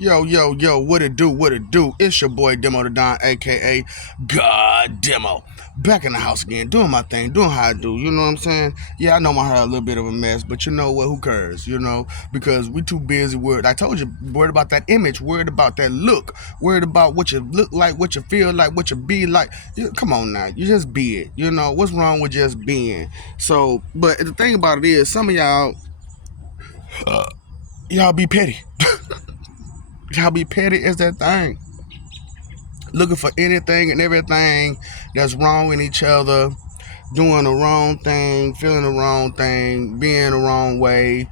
Yo, what it do? It's your boy Demo the Don, aka God Demo. Back in the house again, doing my thing, doing how I do, you know what I'm saying? Yeah, I know my hair a little bit of a mess, but you know what, who cares, because we too busy worried. I told you, worried about that image, worried about that look, worried about what you look like, what you feel like, what you be like. Come on now, you just be it, what's wrong with just being? So, but the thing about it is, some of y'all be petty. Y'all be petty is that thing. Looking for anything and everything that's wrong in each other, doing the wrong thing, feeling the wrong thing, being the wrong way,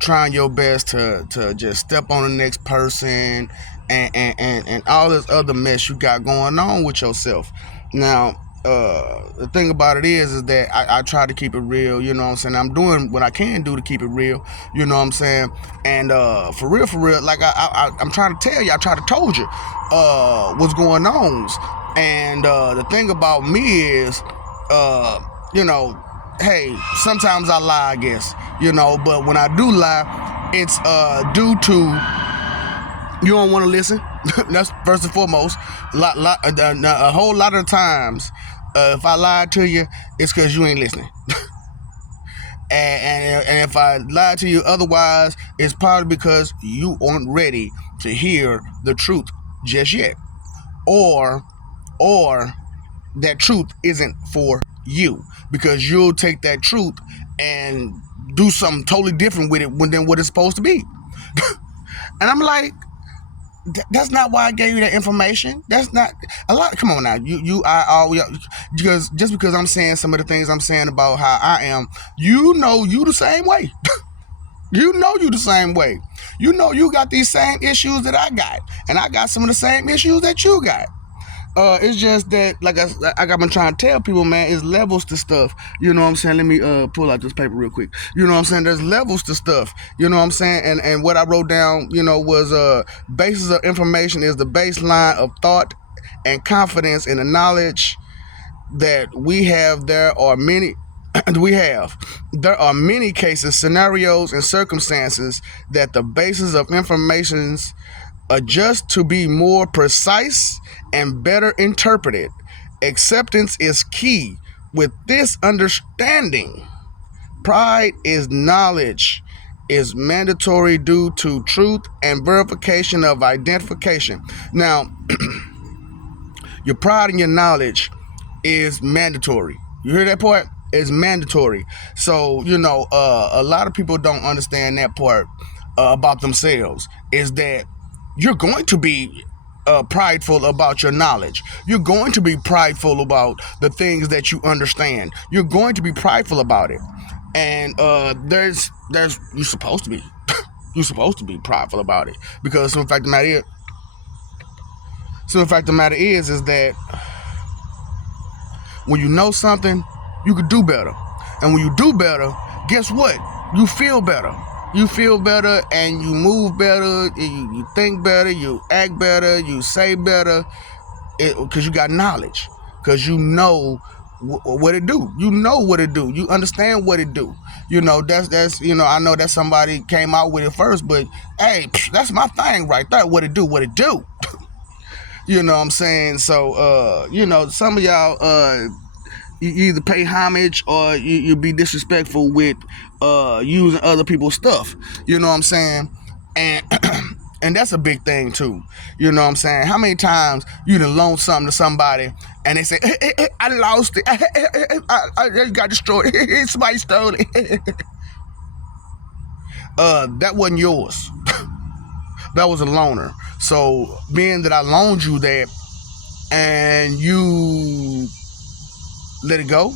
trying your best to just step on the next person and all this other mess you got going on with yourself. Now, the thing about it is that I try to keep it real, you know what I'm saying? I'm doing what I can do to keep it real, you know what I'm saying? And for real, like I'm trying to tell you, I try to told you what's going on. And the thing about me is, hey, sometimes I lie, I guess, but when I do lie, it's due to you don't want to listen. That's first and foremost. A whole lot of times, if I lied to you, it's because you ain't listening. And if I lied to you otherwise, it's probably because you aren't ready to hear the truth just yet, or that truth isn't for you, because you'll take that truth and do something totally different with it than what it's supposed to be. And I'm like, that's not why I gave you that information. That's not a lot. Come on now, because just because I'm saying some of the things I'm saying about how I am, you the same way. You the same way. You got these same issues that I got, and I got some of the same issues that you got. It's just that, like I've been trying to tell people, man, it's levels to stuff. You know what I'm saying? Let me pull out this paper real quick. You know what I'm saying? There's levels to stuff. You know what I'm saying? And what I wrote down, was basis of information is the baseline of thought and confidence in the knowledge that we have. There are many cases, scenarios, and circumstances that the basis of informations adjust to be more precise and better interpreted. Acceptance is key. With this understanding, pride is knowledge is mandatory due to truth and verification of identification. Now, your pride and your knowledge is mandatory. You hear that part? It's mandatory. So, a lot of people don't understand that part about themselves, is that you're going to be prideful about your knowledge. You're going to be prideful about the things that you understand. You're going to be prideful about it. And you're supposed to be. You're supposed to be prideful about it, because the fact of the matter is that when you know something, you could do better. And when you do better, guess what? You feel better. You feel better, and you move better, you think better, you act better, you say better, because you got knowledge, because you know what it do. You know what it do. You understand what it do. That's I know that somebody came out with it first, but hey, that's my thing right there. What it do. You know what I'm saying? So, some of y'all, you either pay homage or you be disrespectful with using other people's stuff. You know what I'm saying? And and that's a big thing too. You know what I'm saying? How many times you done loaned something to somebody and they say, hey, I lost it. I got destroyed. Somebody stole it. That wasn't yours. That was a loaner. So being that I loaned you that and you let it go,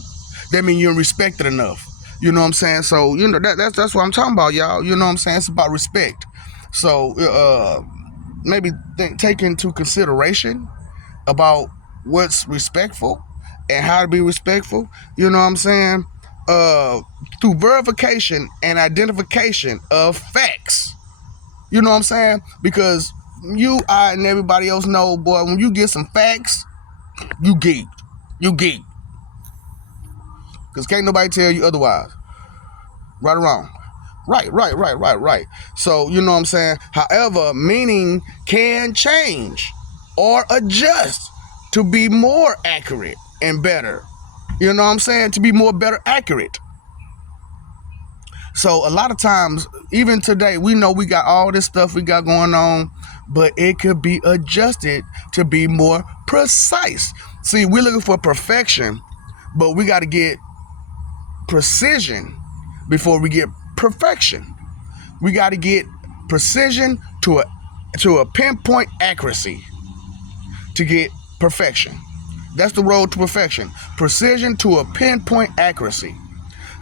that means you don't respect it enough. You know what I'm saying? So, that's what I'm talking about, y'all. You know what I'm saying? It's about respect. So, maybe take into consideration about what's respectful and how to be respectful. You know what I'm saying? Through verification and identification of facts. You know what I'm saying? Because you, I, and everybody else know, boy, when you get some facts, you geek. You geek. Because can't nobody tell you otherwise. Right or wrong. Right. So, you know what I'm saying? However, meaning can change or adjust to be more accurate and better. You know what I'm saying? To be more better accurate. So a lot of times, even today, we know we got all this stuff we got going on, but it could be adjusted to be more precise. See, we're looking for perfection, but we got to get precision before we get perfection. We got to get precision to a pinpoint accuracy to get perfection. That's the road to perfection. Precision to a pinpoint accuracy.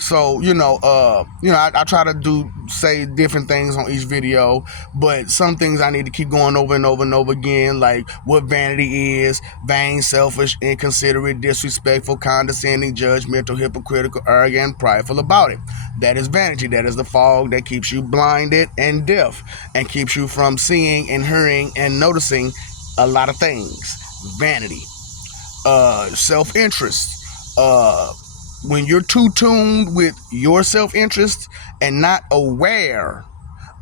So, I try to say different things on each video, but some things I need to keep going over and over and over again, like what vanity is: vain, selfish, inconsiderate, disrespectful, condescending, judgmental, hypocritical, arrogant, prideful about it. That is vanity. That is the fog that keeps you blinded and deaf and keeps you from seeing and hearing and noticing a lot of things. Vanity. Self-interest. When you're too tuned with your self-interest and not aware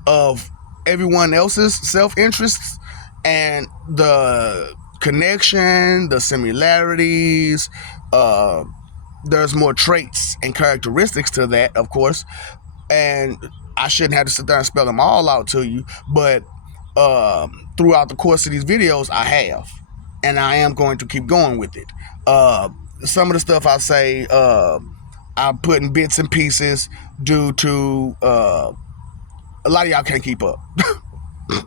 of everyone else's self-interests and the connection, the similarities, there's more traits and characteristics to that, of course, and I shouldn't have to sit there and spell them all out to you, but throughout the course of these videos, I have, and I am going to keep going with it. Some of the stuff I say, I'm putting bits and pieces due to a lot of y'all can't keep up.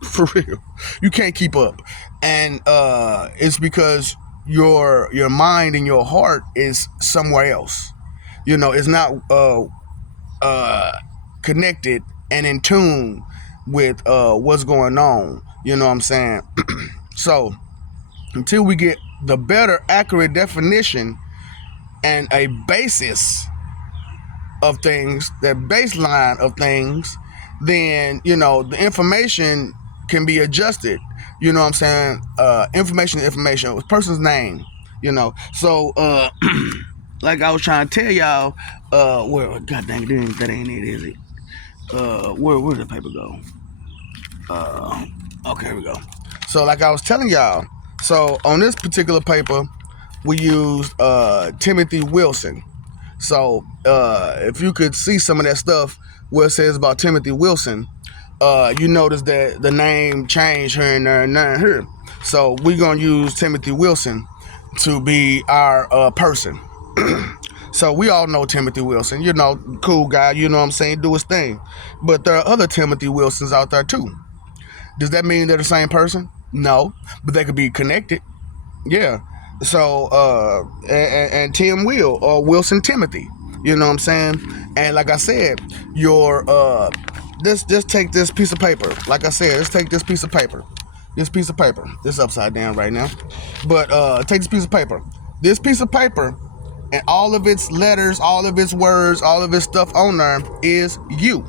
For real, you can't keep up, and it's because your mind and your heart is somewhere else. It's not connected and in tune with what's going on. You know what I'm saying? So until we get the better, accurate definition and a basis of things, that baseline of things, then the information can be adjusted. You know what I'm saying? Information, a person's name. So like I was trying to tell y'all, where, god dang it, that ain't it, is it? Where did the paper go? Okay, here we go. So like I was telling y'all, so on this particular paper, we used Timothy Wilson. So if you could see some of that stuff where it says about Timothy Wilson, you notice that the name changed here and there and there and here. So we're going to use Timothy Wilson to be our person. So we all know Timothy Wilson, cool guy, you know what I'm saying, do his thing. But there are other Timothy Wilsons out there too. Does that mean they're the same person? No, but they could be connected. Yeah. So and Tim Will or Wilson Timothy, you know what I'm saying? And like I said, your just take this piece of paper. Like I said, let's take this piece of paper. This piece of paper. This upside down right now. But take this piece of paper. This piece of paper and all of its letters, all of its words, all of its stuff on there is you,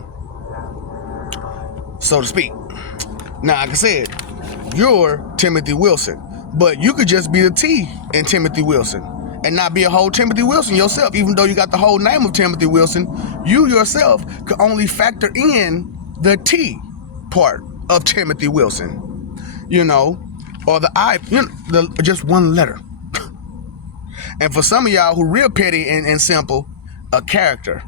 so to speak. Now, like I said, you're Timothy Wilson, but you could just be the T in Timothy Wilson and not be a whole Timothy Wilson yourself. Even though you got the whole name of Timothy Wilson, you yourself could only factor in the T part of Timothy Wilson, or the I, just one letter. And for some of y'all who real petty and simple, a character.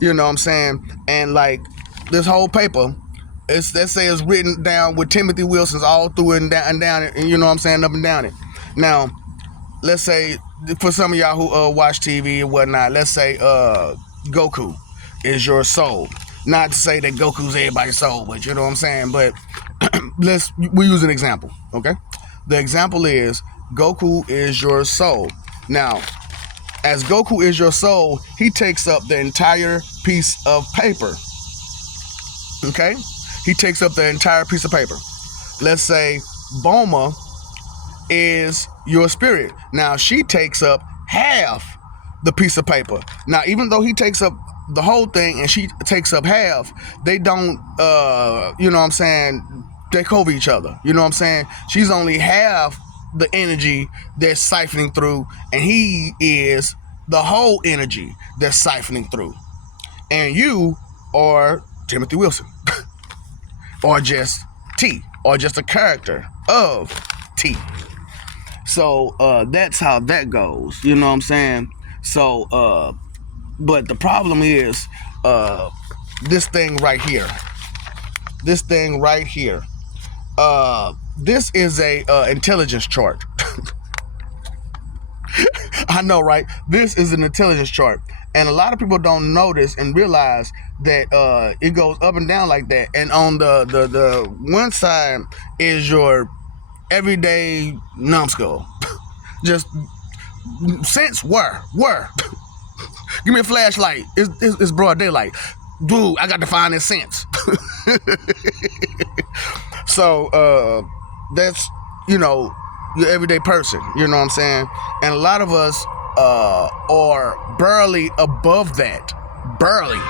You know what I'm saying? And like this whole paper, let's say it's written down with Timothy Wilson's all through and down it, and you know what I'm saying, up and down it. Now, let's say for some of y'all who watch TV and whatnot, let's say Goku is your soul. Not to say that Goku's everybody's soul, but you know what I'm saying. But we use an example, okay? The example is Goku is your soul. Now, as Goku is your soul, he takes up the entire piece of paper. Okay? He takes up the entire piece of paper. Let's say Bulma is your spirit. Now, she takes up half the piece of paper. Now, even though he takes up the whole thing and she takes up half, they don't, you know what I'm saying, take over each other. You know what I'm saying? She's only half the energy that's siphoning through, and he is the whole energy that's siphoning through. And you or Timothy Wilson, or just T, or just a character of T. So that's how that goes. You know what I'm saying? So, but the problem is this thing right here. This thing right here. This is a intelligence chart. I know, right? This is an intelligence chart, and a lot of people don't notice and realize that it goes up and down like that. And on the one side is your everyday numbskull. Just sense where give me a flashlight. It's broad daylight, dude. I got to find this sense. So that's, you know, your everyday person. You know what I'm saying? And a lot of us are barely above that, barely.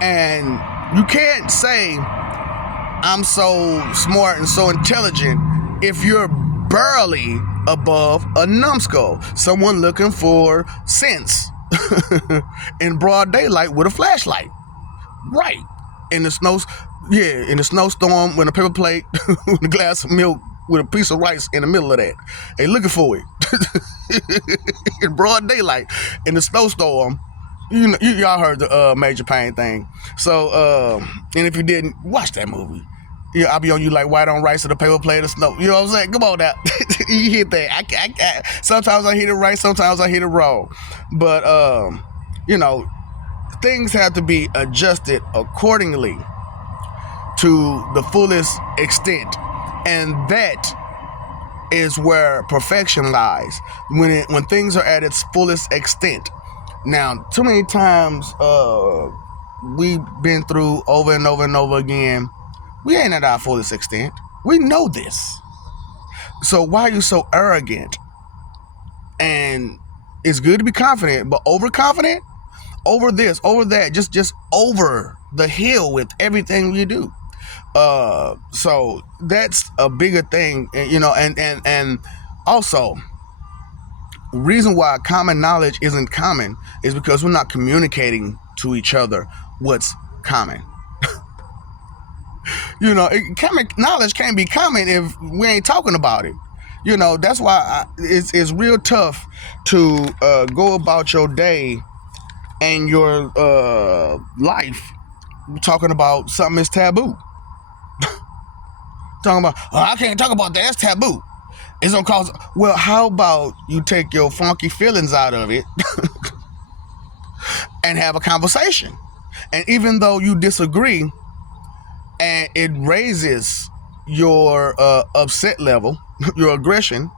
And you can't say I'm so smart and so intelligent if you're barely above a numbskull, someone looking for sense in broad daylight with a flashlight, right? In the snows, yeah, in the snowstorm, when a paper plate, with a glass of milk, with a piece of rice in the middle of that, they looking for it in broad daylight in the snowstorm. You know, y'all heard the Major Payne thing. So, and if you didn't, watch that movie. Yeah, I'll be on you like white on rice with a paper plate of snow. You know what I'm saying? Come on now. You hit that. I sometimes I hit it right, sometimes I hit it wrong. But, you know, things have to be adjusted accordingly to the fullest extent. And that is where perfection lies, when things are at its fullest extent. Now, too many times we've been through over and over and over again, we ain't at our fullest extent. We know this. So why are you so arrogant? And it's good to be confident, but overconfident, over this, over that, just over the hill with everything you do. So that's a bigger thing, you know, and also, reason why common knowledge isn't common is because we're not communicating to each other what's common. You know, common knowledge can't be common if we ain't talking about it. You know, that's why it's real tough to go about your day and your life talking about something that's taboo. Talking about, oh, I can't talk about that, that's taboo. It's gonna cause, well, how about you take your funky feelings out of it and have a conversation? And even though you disagree and it raises your upset level, your aggression,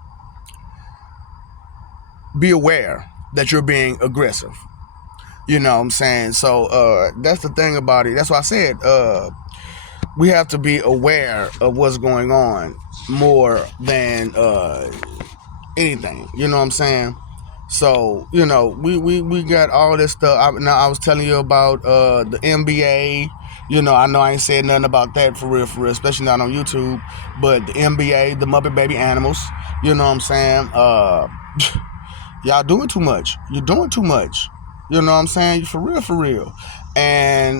be aware that you're being aggressive. You know what I'm saying? So that's the thing about it. That's why I said we have to be aware of what's going on more than anything. You know what I'm saying? So, you know, we got all this stuff. Now, I was telling you about the NBA. You know I ain't said nothing about that for real, especially not on YouTube. But the NBA, the Muppet Baby Animals, you know what I'm saying? Y'all doing too much. You're doing too much. You know what I'm saying? For real. And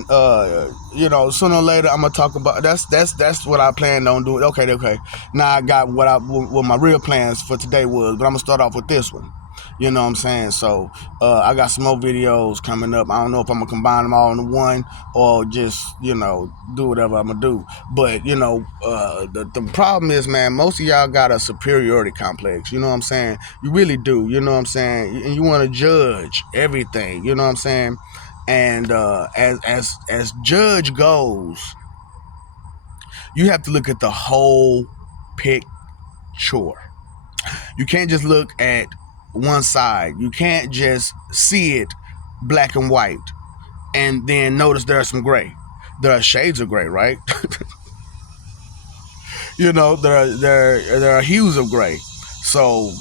you know, sooner or later I'm gonna talk about that's what I planned on doing. Okay. Now I got what my real plans for today was, but I'm gonna start off with this one. You know what I'm saying? So I got some more videos coming up. I don't know if I'm gonna combine them all into one or just, you know, do whatever I'm gonna do. But, you know, the problem is, man, most of y'all got a superiority complex. You know what I'm saying? You really do. You know what I'm saying? And you want to judge everything. You know what I'm saying? And as judge goes, you have to look at the whole picture. You can't just look at one side. You can't just see it black and white and then notice there's some gray. There are shades of gray, right? You know, there are hues of gray. So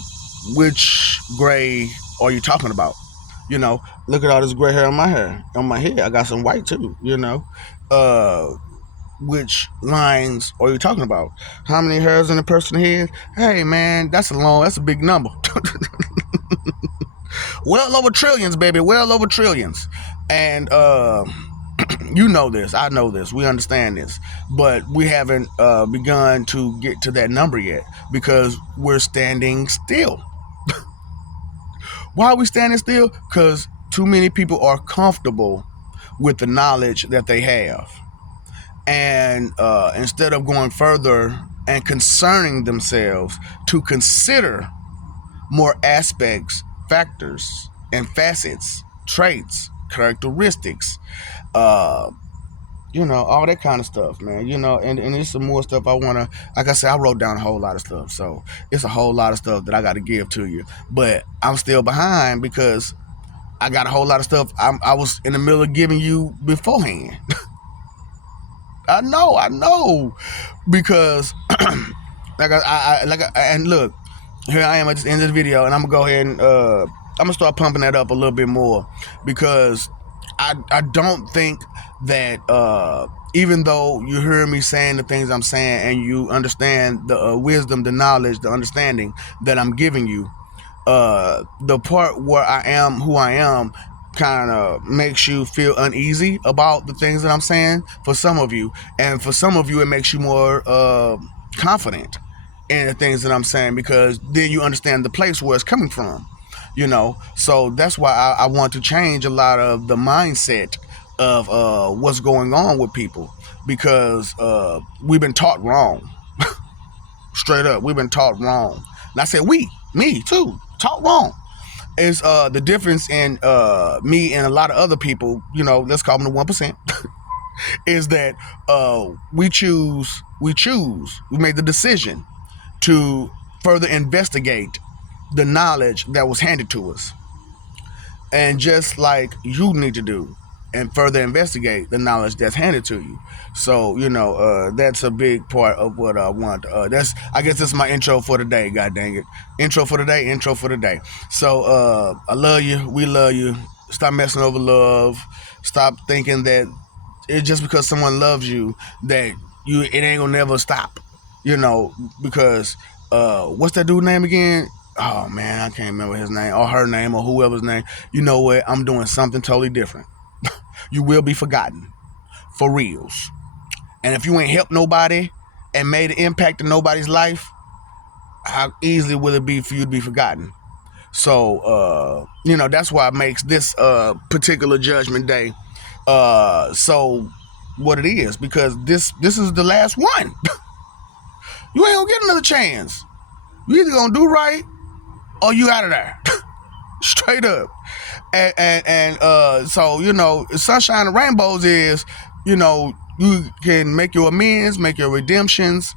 which gray are you talking about? You know, look at all this gray hair on my head. I got some white too, you know. Which lines are you talking about? How many hairs in a person's head? Hey man, that's a big number. Well over trillions, baby. Well over trillions. And you know this, I know this, we understand this, but we haven't begun to get to that number yet because we're standing still. Why are we standing still? Because too many people are comfortable with the knowledge that they have. And instead of going further and concerning themselves to consider more aspects, factors, and facets, traits, characteristics, uh, all that kind of stuff, man. And there's some more stuff I want to, like I said, I wrote down a whole lot of stuff. So it's a whole lot of stuff that I got to give to you. But I'm still behind because I got a whole lot of stuff I was in the middle of giving you beforehand. I know. Because, and look, here I am at the end of the video, and I'm going to go ahead and, I'm going to start pumping that up a little bit more because I don't think that even though you hear me saying the things I'm saying and you understand the wisdom, the knowledge, the understanding that I'm giving you, the part where I am who I am kind of makes you feel uneasy about the things that I'm saying for some of you. And for some of you, it makes you more confident in the things that I'm saying because then you understand the place where it's coming from. So that's why I want to change a lot of the mindset of what's going on with people because we've been taught wrong. Straight up, we've been taught wrong. And I said me too, taught wrong. Is the difference in me and a lot of other people, let's call them the 1%, is that we made the decision to further investigate the knowledge that was handed to us. And just like you need to do and further investigate the knowledge that's handed to you. So, that's a big part of what I want. I guess this is my intro for today, god dang it. Intro for today. So, I love you. We love you. Stop messing over love. Stop thinking that it's just because someone loves you that it ain't gonna never stop. Because what's that dude's name again? Oh man, I can't remember his name or her name or whoever's name. You know what? I'm doing something totally different. You will be forgotten. For reals. And if you ain't helped nobody and made an impact in nobody's life, how easily will it be for you to be forgotten? So, that's why it makes this particular judgment day so what it is. Because this is the last one. You ain't gonna get another chance. You either gonna do right or you out of there. Straight up. And so, sunshine and rainbows is, you can make your amends, make your redemptions,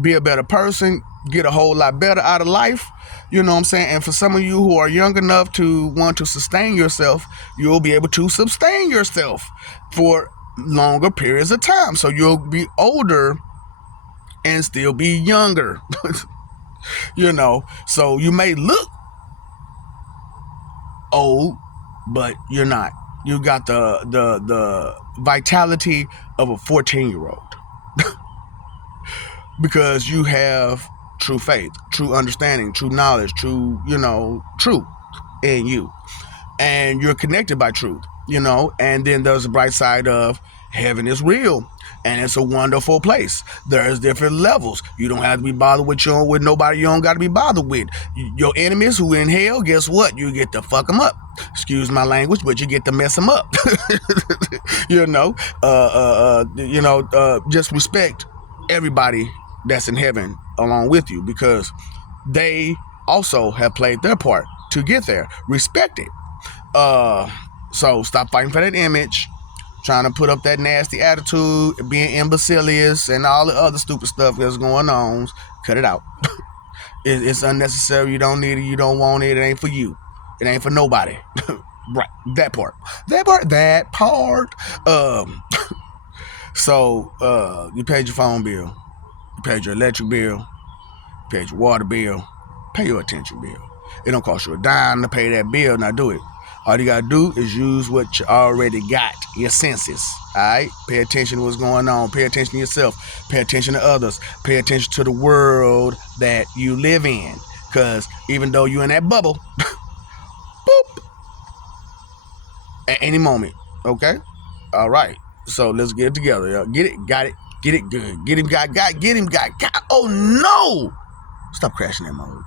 be a better person, get a whole lot better out of life. You know what I'm saying? And for some of you who are young enough to want to sustain yourself, you'll be able to sustain yourself for longer periods of time. So you'll be older and still be younger. So you may look old, but you're not. You got the vitality of a 14-year-old because you have true faith, true understanding, true knowledge, true truth in you, and you're connected by truth. And then there's the bright side of heaven is real. And it's a wonderful place. There's different levels. You don't have to be bothered with nobody you don't got to be bothered with. Your enemies who in hell, guess what? You get to fuck them up. Excuse my language, but you get to mess them up. Just respect everybody that's in heaven along with you because they also have played their part to get there. Respect it. So stop fighting for that image. Trying to put up that nasty attitude, being imbecilious, and all the other stupid stuff that's going on. Cut it out. It's unnecessary. You don't need it. You don't want it. It ain't for you. It ain't for nobody. Right. That part. So, you paid your phone bill. You paid your electric bill. You paid your water bill. Pay your attention bill. It don't cost you a dime to pay that bill. Now do it. All you gotta do is use what you already got, your senses. Alright? Pay attention to what's going on. Pay attention to yourself. Pay attention to others. Pay attention to the world that you live in. Because even though you're in that bubble, boop, at any moment. Okay? All right. So let's get it together. Y'all. Get it, got it, get it good. Get him, got, get him, got. Oh no! Stop crashing that mode.